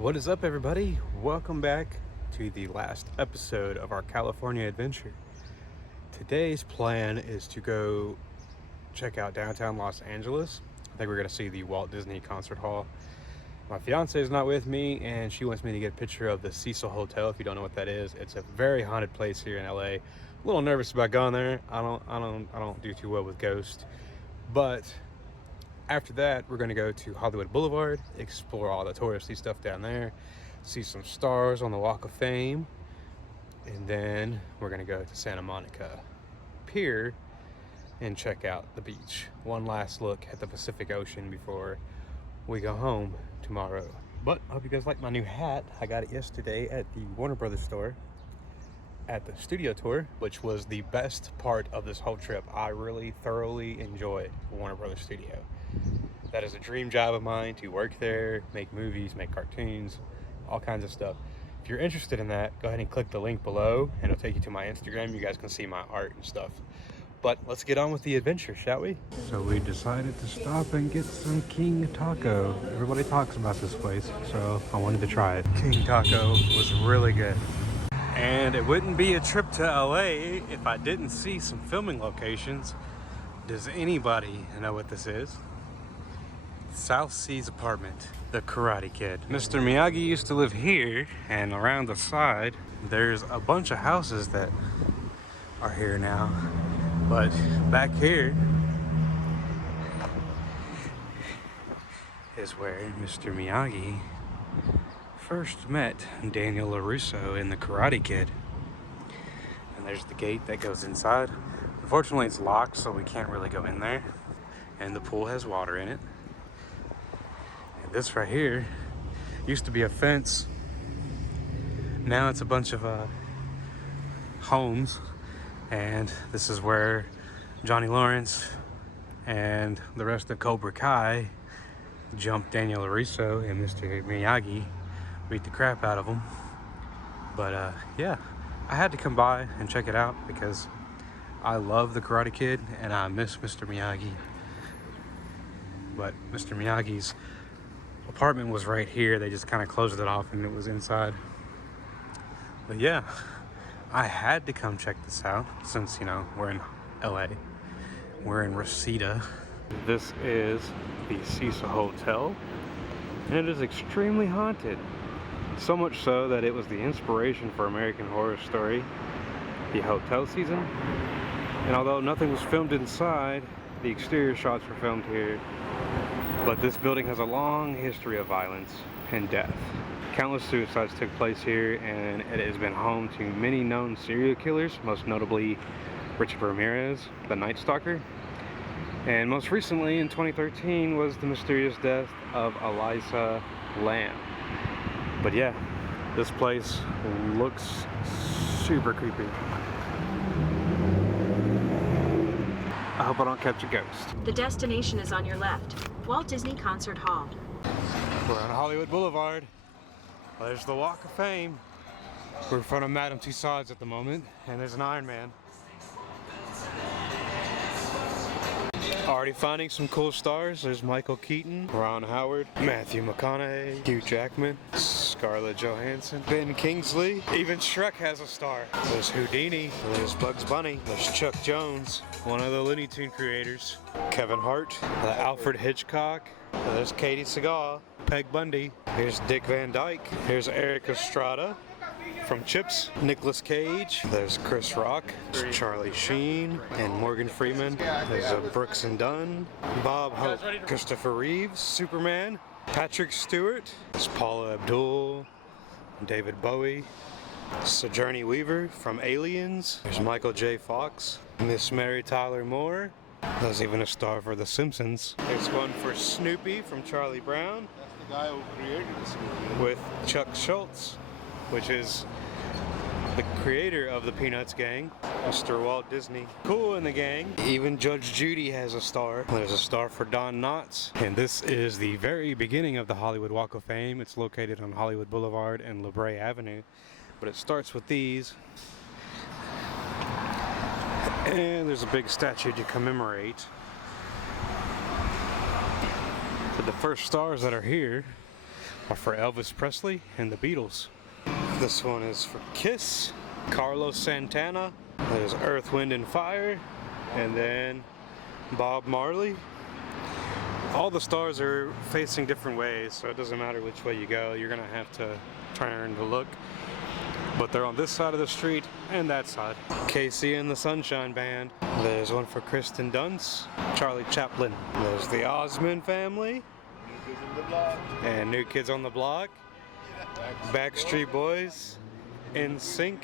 What is up, everybody? Welcome back to the last episode of our California adventure. Today's plan is to go check out downtown Los Angeles. I think we're going to see the Walt Disney Concert Hall. My fiance is not with me, and she wants me to get a picture of the Cesa Hotel. If you don't know what that is, it's a very haunted place here in LA. A little nervous about going there. I don't do too well with ghosts. But after that, we're going to go to Hollywood Boulevard, explore all the touristy stuff down there, see some stars on the Walk of Fame, and then we're going to go to Santa Monica Pier and check out the beach. One last look at the Pacific Ocean before we go home tomorrow. But I hope you guys like my new hat. I got it yesterday at the Warner Brothers store at the studio tour, which was the best part of this whole trip. I really thoroughly enjoyed Warner Brothers Studio. That is a dream job of mine, to work there, make movies, make cartoons, all kinds of stuff. If you're interested in that, go ahead and click the link below and it'll take you to my Instagram. You guys can see my art and stuff. But let's get on with the adventure, shall we? So we decided to stop and get some King Taco. Everybody talks about this place, so I wanted to try it. King Taco was really good. And it wouldn't be a trip to LA if I didn't see some filming locations. Does anybody know what this is? South Seas apartment, the Karate Kid. Mr. Miyagi used to live here, and around the side, there's a bunch of houses that are here now. But back here is where Mr. Miyagi first met Daniel LaRusso in the Karate Kid. And there's the gate that goes inside. Unfortunately, it's locked, so we can't really go in there. And the pool has water in it. And this right here used to be a fence. Now it's a bunch of homes. And this is where Johnny Lawrence and the rest of Cobra Kai jumped Daniel LaRusso, and Mr. Miyagi beat the crap out of him. But yeah, I had to come by and check it out because I love the Karate Kid and I miss Mr. Miyagi. But Mr. Miyagi's apartment was right here. They just kind of closed it off and it was inside. But yeah, I had to come check this out since, you know, we're in LA. We're in Reseda. This is the Cesa Hotel, and it is extremely haunted. So much so that it was the inspiration for American Horror Story, the hotel season. And although nothing was filmed inside, the exterior shots were filmed here. But this building has a long history of violence and death. Countless suicides took place here, and it has been home to many known serial killers, most notably Richard Ramirez, the Night Stalker. And most recently, in 2013, was the mysterious death of Eliza Lamb. But yeah, this place looks super creepy. I hope I don't catch a ghost. The destination is on your left. Walt Disney Concert Hall. We're on Hollywood Boulevard. There's the Walk of Fame. We're in front of Madame Tussauds at the moment, and there's an Iron Man. Already finding some cool stars. There's Michael Keaton, Ron Howard, Matthew McConaughey, Hugh Jackman, Scarlett Johansson, Ben Kingsley. Even Shrek has a star. There's Houdini, there's Bugs Bunny, there's Chuck Jones, one of the Looney Tune creators, Kevin Hart, Alfred Hitchcock, there's Katie Seagal, Peg Bundy, here's Dick Van Dyke, here's Eric Estrada from Chips, Nicolas Cage, there's Chris Rock, there's Charlie Sheen, and Morgan Freeman, there's Brooks and Dunn, Bob Hope, Christopher Reeves, Superman, Patrick Stewart, there's Paula Abdul, David Bowie, Sojourner Weaver from Aliens, there's Michael J. Fox, Miss Mary Tyler Moore, there's even a star for The Simpsons. There's one for Snoopy from Charlie Brown. That's the guy who created this movie. With Chuck Schultz, which is the creator of the Peanuts gang, Mr. Walt Disney. Cool in the gang. Even Judge Judy has a star. There's a star for Don Knotts. And this is the very beginning of the Hollywood Walk of Fame. It's located on Hollywood Boulevard and La Brea Avenue. But it starts with these. And there's a big statue to commemorate. So the first stars that are here are for Elvis Presley and the Beatles. This one is for Kiss, Carlos Santana. There's Earth, Wind and Fire, and then Bob Marley. All the stars are facing different ways, so it doesn't matter which way you go, you're gonna have to turn to look. But they're on this side of the street and that side. Casey and the Sunshine Band. There's one for Kristen Dunst, Charlie Chaplin. There's the Osmond Family, and New Kids on the Block, Backstreet Boys, NSYNC,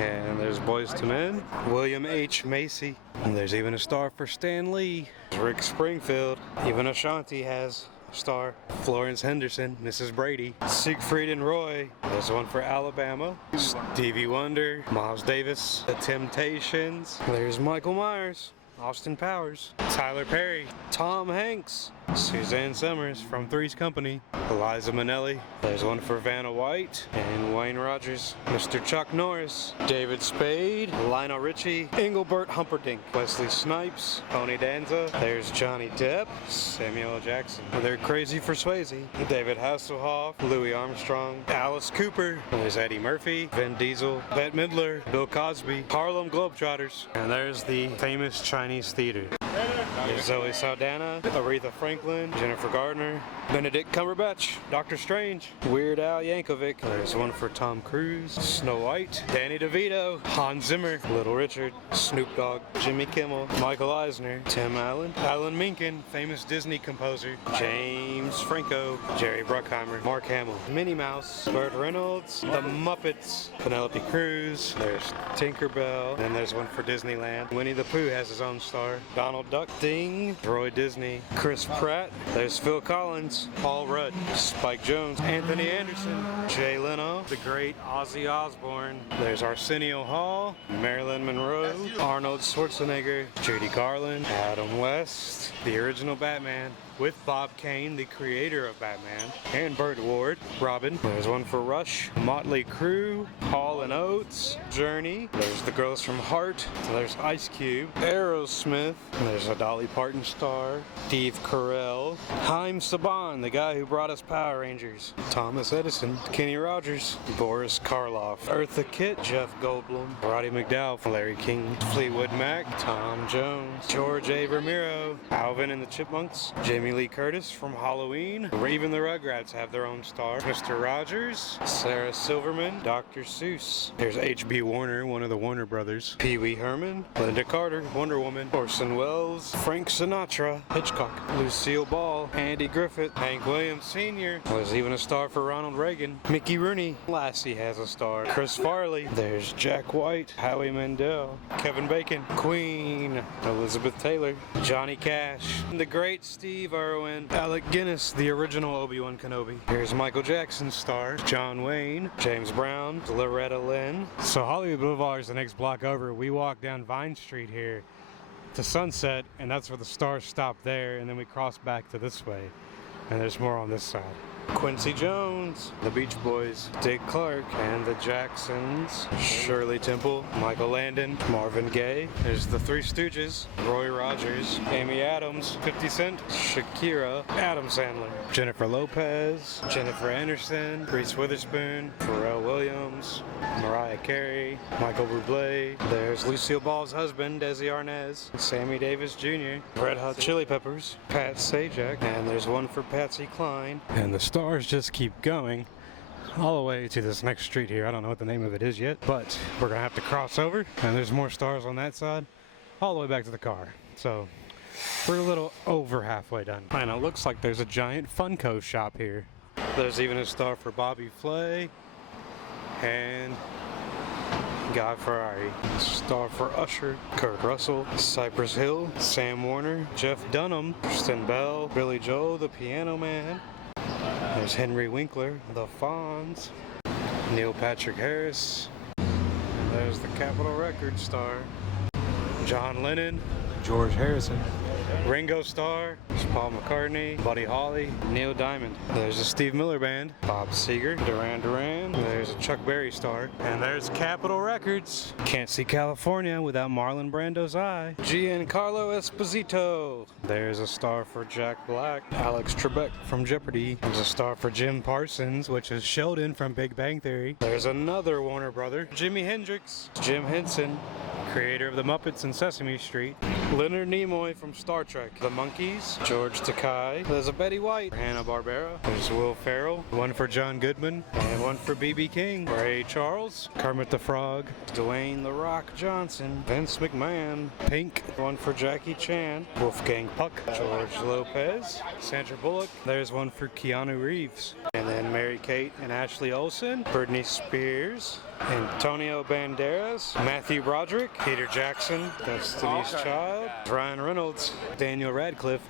and there's Boys to Men, William H. Macy, and there's even a star for Stan Lee, Rick Springfield, even Ashanti has a star, Florence Henderson, Mrs. Brady, Siegfried and Roy, there's one for Alabama, Stevie Wonder, Miles Davis, The Temptations, there's Michael Myers, Austin Powers, Tyler Perry, Tom Hanks, Suzanne Summers from Three's Company, Eliza Minnelli, there's one for Vanna White, and Wayne Rogers, Mr. Chuck Norris, David Spade, Lionel Richie, Engelbert Humperdinck, Wesley Snipes, Tony Danza, there's Johnny Depp, Samuel L. Jackson, they're crazy for Swayze, David Hasselhoff, Louis Armstrong, Alice Cooper, there's Eddie Murphy, Vin Diesel, Bette Midler, Bill Cosby, Harlem Globetrotters, and there's the famous Chinese theater. There's Zoe Saldana, Aretha Franklin, Jennifer Gardner, Benedict Cumberbatch, Doctor Strange, Weird Al Yankovic. There's one for Tom Cruise, Snow White, Danny DeVito, Hans Zimmer, Little Richard, Snoop Dogg, Jimmy Kimmel, Michael Eisner, Tim Allen, Alan Menken, famous Disney composer, James Franco, Jerry Bruckheimer, Mark Hamill, Minnie Mouse, Burt Reynolds, The Muppets, Penelope Cruz, there's Tinkerbell, and there's one for Disneyland. Winnie the Pooh has his own star, Donald Duck, Ding, Roy Disney, Chris Pratt, there's Phil Collins, Paul Rudd, Spike Jones, Anthony Anderson, Jay Leno, the great Ozzy Osbourne, there's Arsenio Hall, Marilyn Monroe, Arnold Schwarzenegger, Judy Garland, Adam West, the original Batman, with Bob Kane, the creator of Batman, and Burt Ward, Robin. There's one for Rush, Motley Crue, Hall & Oates, Journey. There's the girls from Heart. There's Ice Cube, Aerosmith. There's a Dolly Parton star, Steve Carell, Haim Saban, the guy who brought us Power Rangers, Thomas Edison, Kenny Rogers, Boris Karloff, Eartha Kitt, Jeff Goldblum, Roddy McDowell, Larry King, Fleetwood Mac, Tom Jones, George A. Romero, Alvin and the Chipmunks, Jamie Lee Curtis from Halloween. Even the Rugrats have their own star. Mr. Rogers, Sarah Silverman, Dr. Seuss. There's H.B. Warner, one of the Warner brothers. Pee Wee Herman, Linda Carter, Wonder Woman, Orson Welles, Frank Sinatra, Hitchcock, Lucille Ball, Andy Griffith, Hank Williams Sr. There's even a star for Ronald Reagan. Mickey Rooney, Lassie has a star. Chris Farley, there's Jack White, Howie Mandel, Kevin Bacon, Queen, Elizabeth Taylor, Johnny Cash, the great Steve Irwin, Alec Guinness, the original Obi-Wan Kenobi. Here's Michael Jackson's stars, John Wayne, James Brown, Loretta Lynn. So Hollywood Boulevard is the next block over. We walk down Vine Street here to Sunset, and that's where the stars stop there, and then we cross back to this way, and there's more on this side. Quincy Jones, the Beach Boys, Dick Clark, and the Jacksons, Shirley Temple, Michael Landon, Marvin Gaye. There's the Three Stooges, Roy Rogers, Amy Adams, 50 Cent, Shakira, Adam Sandler, Jennifer Lopez, Jennifer Anderson, Reese Witherspoon, Pharrell Williams, Mariah Carey, Michael Bublé. There's Lucille Ball's husband, Desi Arnaz, Sammy Davis Jr., Red Hot Chili Peppers, Pat Sajak, and there's one for Patsy Cline. And the stars just keep going all the way to this next street here. I don't know what the name of it is yet, but we're gonna have to cross over, and there's more stars on that side all the way back to the car. So we're a little over halfway done, and it looks like there's a giant Funko shop here. There's even a star for Bobby Flay and Guy Fieri, star for Usher, Kurt Russell, Cypress Hill, Sam Warner, Jeff Dunham, Kristen Bell, Billy Joel, the Piano Man. There's Henry Winkler, the Fonz, Neil Patrick Harris, and there's the Capitol Records star, John Lennon, George Harrison, Ringo Starr, there's Paul McCartney, Buddy Holly, Neil Diamond. There's a Steve Miller Band, Bob Seger, Duran Duran. There's a Chuck Berry star. And there's Capitol Records. Can't see California without Marlon Brando's eye. Giancarlo Esposito. There's a star for Jack Black. Alex Trebek from Jeopardy. There's a star for Jim Parsons, which is Sheldon from Big Bang Theory. There's another Warner brother, Jimi Hendrix. Jim Henson, creator of the Muppets and Sesame Street. Leonard Nimoy from Star Trek. The Monkees, George Takei. There's a Betty White, Hanna-Barbera. There's Will Ferrell, one for John Goodman, and one for B.B. King. Ray Charles, Kermit the Frog, Dwayne "The Rock" Johnson, Vince McMahon, Pink, one for Jackie Chan, Wolfgang Puck, George Lopez, Sandra Bullock. There's one for Keanu Reeves. And then Mary-Kate and Ashley Olsen, Britney Spears, Antonio Banderas, Matthew Broderick, Peter Jackson, Destiny's Child, Ryan Reynolds, Daniel Radcliffe,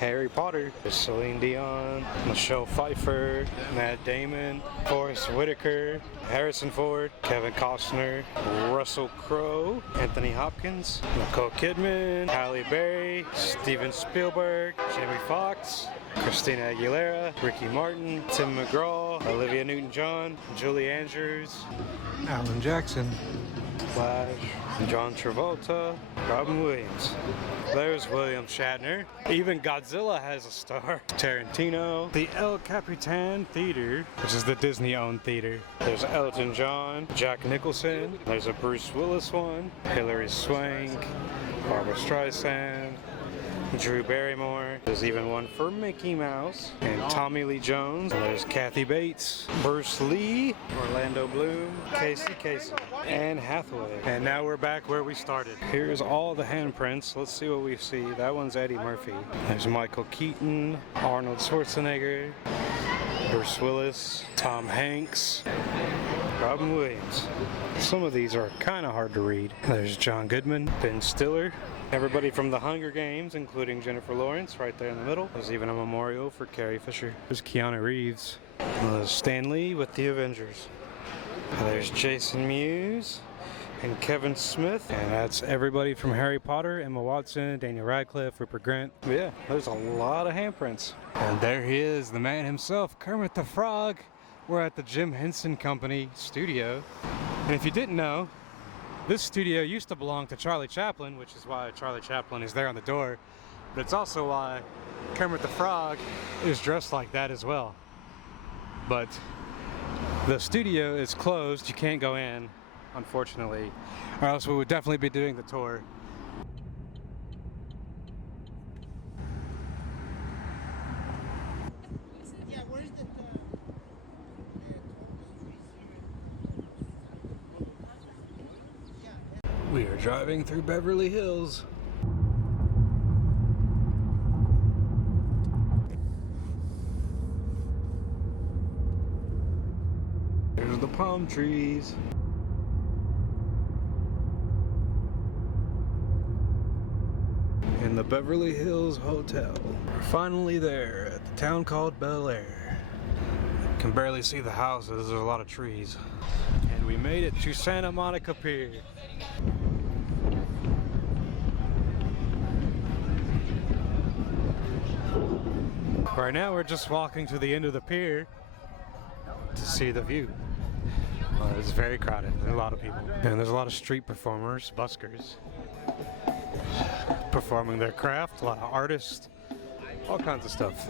Harry Potter, Celine Dion, Michelle Pfeiffer, Matt Damon, Forrest Whitaker, Harrison Ford, Kevin Costner, Russell Crowe, Anthony Hopkins, Nicole Kidman, Halle Berry, Steven Spielberg, Jamie Foxx, Christina Aguilera, Ricky Martin, Tim McGraw, Olivia Newton-John, Julie Andrews, Alan Jackson, Flash, John Travolta, Robin Williams. There's William Shatner. Even Godzilla has a star. Tarantino. The El Capitan Theater, which is the Disney-owned theater. There's Elton John, Jack Nicholson. There's a Bruce Willis one. Hilary Swank, Barbara Streisand, Drew Barrymore. There's even one for Mickey Mouse and Tommy Lee Jones. There's Kathy Bates, Bruce Lee, Orlando Bloom, Casey Kasem, Anne Hathaway. And now we're back where we started. Here's all the handprints. Let's see what we see. That one's Eddie Murphy. There's Michael Keaton, Arnold Schwarzenegger, Bruce Willis, Tom Hanks, Robin Williams. Some of these are kind of hard to read. There's John Goodman, Ben Stiller, everybody from the Hunger Games, including Jennifer Lawrence, right there in the middle. There's even a memorial for Carrie Fisher. There's Keanu Reeves. There's Stan Lee with the Avengers. There's Jason Mewes and Kevin Smith. And that's everybody from Harry Potter, Emma Watson, Daniel Radcliffe, Rupert Grint. But yeah, there's a lot of handprints. And there he is, the man himself, Kermit the Frog. We're at the Jim Henson Company studio. And if you didn't know, this studio used to belong to Charlie Chaplin, which is why Charlie Chaplin is there on the door. But it's also why Kermit the Frog is dressed like that as well. But the studio is closed. You can't go in, unfortunately, or else we would definitely be doing the tour. We are driving through Beverly Hills. There's the palm trees. In the Beverly Hills Hotel. We're finally there at the town called Bel Air. Can barely see the houses, there's a lot of trees. And we made it to Santa Monica Pier. Right now we're just walking to the end of the pier to see the view. It's very crowded, there's a lot of people. And there's a lot of street performers, buskers, performing their craft, a lot of artists, all kinds of stuff.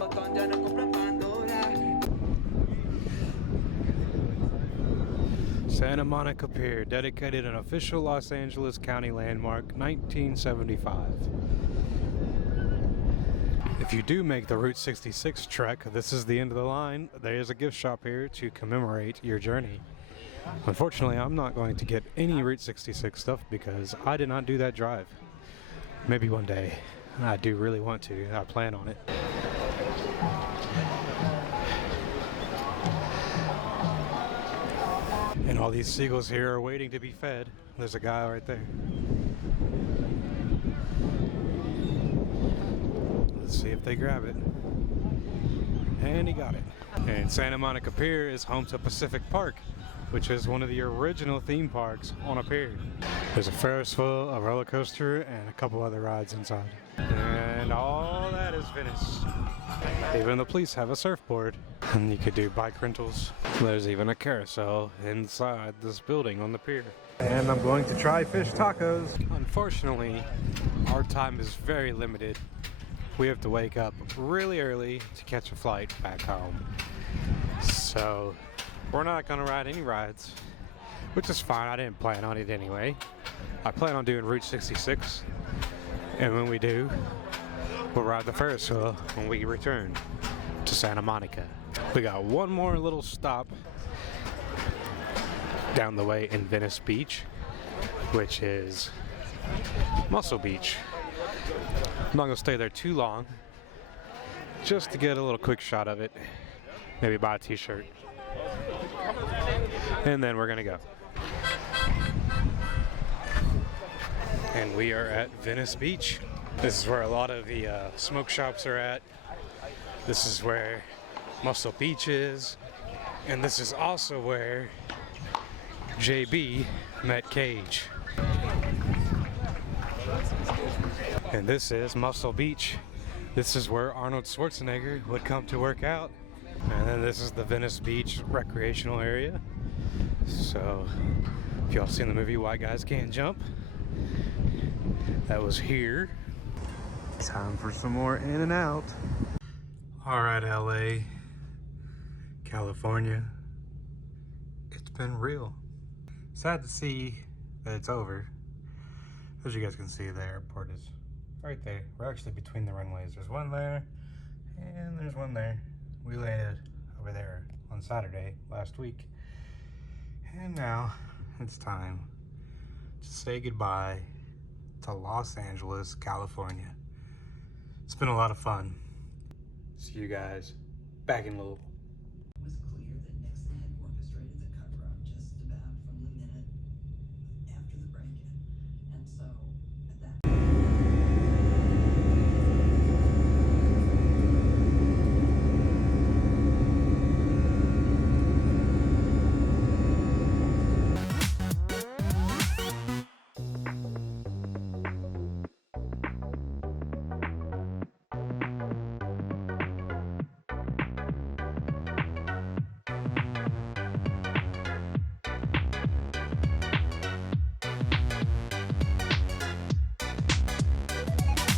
Santa Monica Pier, dedicated an official Los Angeles County landmark, 1975. If you do make the Route 66 trek, this is the end of the line. There is a gift shop here to commemorate your journey. Unfortunately, I'm not going to get any Route 66 stuff because I did not do that drive. Maybe one day. I do really want to. I plan on it. And all these seagulls here are waiting to be fed. There's a guy right there. Let's see if they grab it. And he got it. And Santa Monica Pier is home to Pacific Park, which is one of the original theme parks on a pier. There's a Ferris wheel, a roller coaster, and a couple other rides inside. And And all that is Venice. Even the police have a surfboard. And you could do bike rentals. There's even a carousel inside this building on the pier. And I'm going to try fish tacos. Unfortunately, our time is very limited. We have to wake up really early to catch a flight back home. So we're not gonna ride any rides, which is fine. I didn't plan on it anyway. I plan on doing Route 66, and when we do, we'll ride the Ferris wheel when we return to Santa Monica. We got one more little stop down the way in Venice Beach, which is Muscle Beach. I'm not gonna stay there too long, just to get a little quick shot of it, maybe buy a t-shirt, and then we're gonna go. And we are at Venice Beach. This is where a lot of the smoke shops are at. This is where Muscle Beach is, and this is also where JB met Cage. And this is Muscle Beach. This is where Arnold Schwarzenegger would come to work out. And then this is the Venice Beach recreational area. So if y'all seen the movie White Guys Can't Jump, that was here. Time for some more in and out. All right, LA, California, it's been real. Sad to see that it's over. As you guys can see, the airport is right there. We're actually between the runways. There's one there, and there's one there. We landed over there on Saturday last week. And now it's time to say goodbye to Los Angeles, California. It's been a lot of fun. See you guys back in a little.